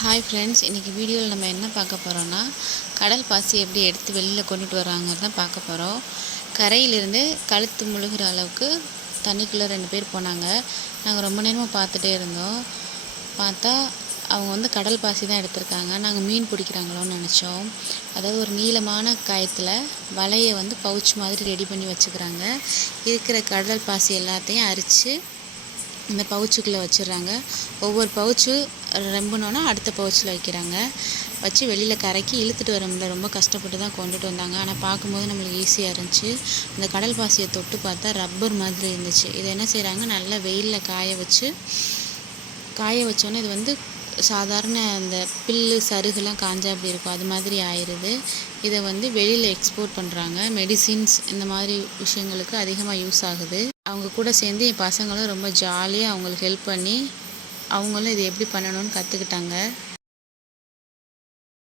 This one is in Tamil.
ஹாய் ஃப்ரெண்ட்ஸ் இன்றைக்கி வீடியோவில் நம்ம என்ன பார்க்க போகிறோன்னா கடல் பாசி எப்படி எடுத்து வெளியில் கொண்டுட்டு வராங்கன்னு தான் பார்க்க போகிறோம் கரையிலிருந்து கழுத்து முழுகிற அளவுக்கு தண்ணிக்குள்ளே ரெண்டு பேர் போனாங்க. நாங்கள் ரொம்ப நேரமாக பார்த்துட்டே இருந்தோம். பார்த்தா அவங்க வந்து கடல் பாசி தான் எடுத்திருக்காங்க. நாங்கள் மீன் பிடிக்கிறாங்களோன்னு நினச்சோம். அதாவது ஒரு நீளமான காயத்தில் வலையை வந்து பவுச் மாதிரி ரெடி பண்ணி வச்சுக்கிறாங்க. இருக்கிற கடல் பாசி எல்லாத்தையும் அரித்து இந்த பவுச்சுக்குள்ளே வச்சிடுறாங்க. ஒவ்வொரு பவுச்சு ரெம்பணுன்னா அடுத்த பவுச்சில் வைக்கிறாங்க. வச்சு வெளியில் கரைக்கி இழுத்துட்டு வரும்ல ரொம்ப கஷ்டப்பட்டு தான் கொண்டுட்டு வந்தாங்க. ஆனால் பார்க்கும்போது நம்மளுக்கு ஈஸியாக இருந்துச்சு. அந்த கடல் பாசியை தொட்டு பார்த்தா ரப்பர் மாதிரி இருந்துச்சு. இதை என்ன செய்கிறாங்க நல்லா வெயிலில் காய வச்சு காய வச்சோன்னே இது வந்து சாதாரண அந்த பில்லு சருகுலாம் காஞ்சா அப்படி இருக்கும். அது மாதிரி ஆயிடுது இதை வந்து வெளியில் எக்ஸ்போர்ட் பண்ணுறாங்க மெடிசின்ஸ் இந்த மாதிரி விஷயங்களுக்கு அதிகமாக யூஸ் ஆகுது. அவங்க கூட சேர்ந்து என் பசங்களும் ரொம்ப ஜாலியாக அவங்களுக்கு ஹெல்ப் பண்ணி அவங்களும் இது எப்படி பண்ணணும்னு கற்றுக்கிட்டாங்க